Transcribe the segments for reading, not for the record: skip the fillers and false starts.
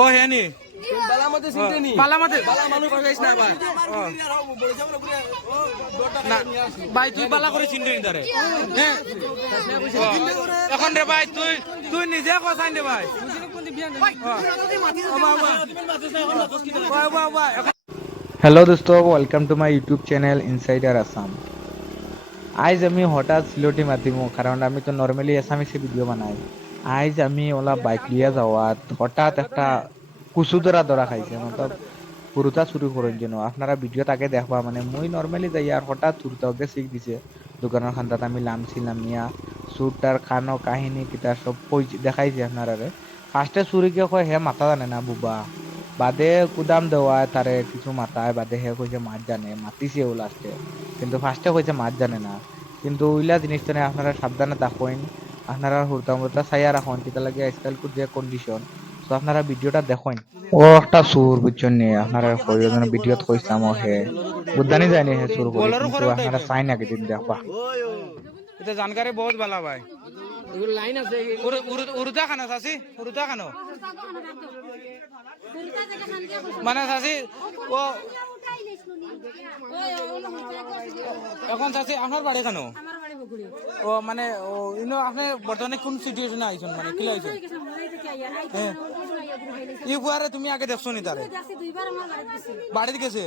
ও হে নি বালামতে চিনতে নি বালামতে বালা মানুষ কইছ না ভাই না ভাই তুই বালা করে চিনতে নি তারে হ্যাঁ এখন রে ভাই তুই তুই নিজে কসাইন দে ভাই हेलो दोस्तों welcome to my YouTube channel insider Assam. आज আমি হঠাৎ সিলেটি মাতিমু কারণ আমি তো নরমালি আসামিসে ভিডিও বানাই। আজ আমি ওলা বাইক লিয়া যাওয়াত হঠাৎ একটা কুসু ধরা খাইছে মতলব পুরুতা চুরি করার জন্য। আপনারা ভিডিও তাকে দেখবা মানে মুই নরমালি যাই আর হঠাৎ চুরতা ওকে শিখ দিছে দোকানের খান্দাত আমি লামছিলাম মিয়া চুরটার খানো কাহিনী কিতা সব দেখাইছে আপনারা। ফার্স্টে চুরিকে কয় হে মাথা জানে না বুবা, বাদে কুদাম দেওয়া তারে কিছু মাথায় বাদে হে কইছে মাছ জানে মাতিছে ও লাস্টে, কিন্তু ফার্স্টে কইছে মাছ জানে না। কিন্তু ওইলা জিনিসটা নিয়ে আপনারা সাবধানে থাকুন, আপনারা হুড়তা ছাইয়া রাখুন কিতা লাগে আজকাল যে কন্ডিশন। তো আপনারা ভিডিওটা দেখুন। ও একটা সুর বুঝছেন নি আপনারা কইজন ভিডিওত কইছাম ও হে বুদ্ধানি জানি হে সুর করে, কিন্তু আপনারা চাই না কিদিন দেখবা। এটা জানকারি বহুত ভালো ভাই। এগুলো লাইন আছে উরুদা খানো চাচি উরুদা খানো মানে চাচি ও এখন চাচি আপনার বাড়ি খানো ও মানে ও ইনো আপনি বর্তমানে কোন সিচুয়েশনে আইছেন মানে কি লাইছেন হ্যাঁ ইউয়ারে তুমি আগে দেখছো নি তারে বাড়িতে গেছে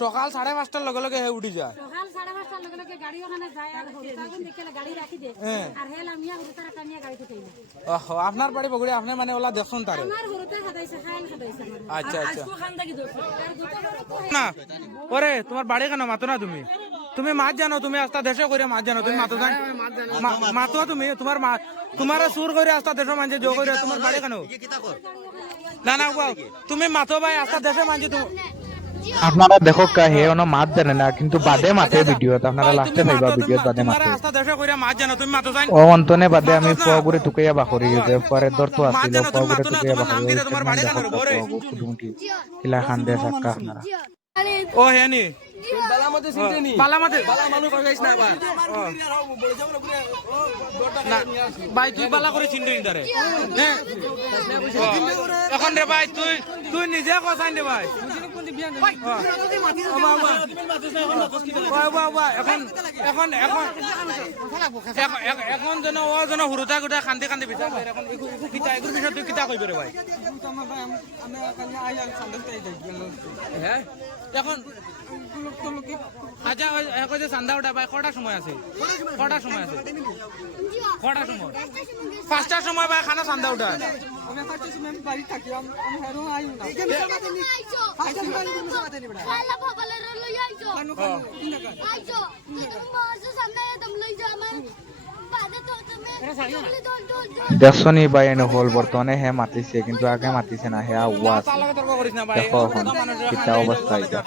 সকাল 5:30টার লগে লগে হে উঠি যায় সকাল 5:30টার লগে লগে গাড়ি ওখানে যায় আর হরিতাগুন দেখে গাড়ি রাখি দে আর হেলা মিয়া হরিতারা কানিয়া গাড়িতে কইলো ওহো আপনার বাড়ি বগুড়ি আপনি মানে ওলা দেখছন তারে আমার হরিতা খাদাইছে খাইল খাদাইছে আচ্ছা আচ্ছা আজকো খান্দা কি দোষ আর দুটো না ওরে তোমার বাড়ি কেন মাতো না তুমি তুমি মাছ জানো তুমি আস্তা দেশে করে মাছ জানো তুমি মাতো জান মাতো তুমি তোমার তোমার সুর করে আস্তা দেশে মাঝে জো করে তোমার বাড়ি কেন না না তুমি মাতো ভাই আস্তা দেশে মাঝে তুমি আপনারা দেখো কা হে ওনো মাছ জানে না কিন্তু বাদে মাথে ভিডিওত আপনারা লাস্টে পাইবা ভিডিওত বাদে মাথে আস্তা দেশে করে মাছ জানো তুমি মাতো জান ও অন্তনে বাদে আমি ফগুরে টুকাইয়া বাখরি যে পরে দরতো আছিল ফগুরে টুকাইয়া বাখরি তোমার বাড়ি কেন বরে কুদুমটি কিলা খান্দে সাক্কা আপনারা। ও হে নি বালামতে চিনতে নি বালামতে বালা মানুষ কইছ না ভাই না ভাই তুই বালা করে চিনতে নি তারে হ্যাঁ এখন রে ভাই তুই তুই নিজে কসাইন দে ভাই এখন এখন এখন এখন যেন ও যেন হুরুতা গুটা কান্দি কান্দি বিচার এখন কিতা এগুলো বিষয় তুই কিতা কইবে রে ভাই হ্যাঁ এখন আচ্ছা এখন যে চান্দা উঠা ভাই কটার সময় আছে কটার সময় আছে কটার সময় 5টার সময় ভাই খানা চান্দা উঠা আমি ফার্স্ট সময় বাড়ি থাকি আমি হেরো আইও না খালা বাবালে লই আইছো আইছো তুমি মাছ সামনে দম লই যা আমার বাদে তো তুমি দেখছনি ভাই এনে হল বর্তমানে হে মাতিছে কিন্তু আগে মাতিছে না হে আওয়াজ দেখো এখন কিতা অবস্থা এটা।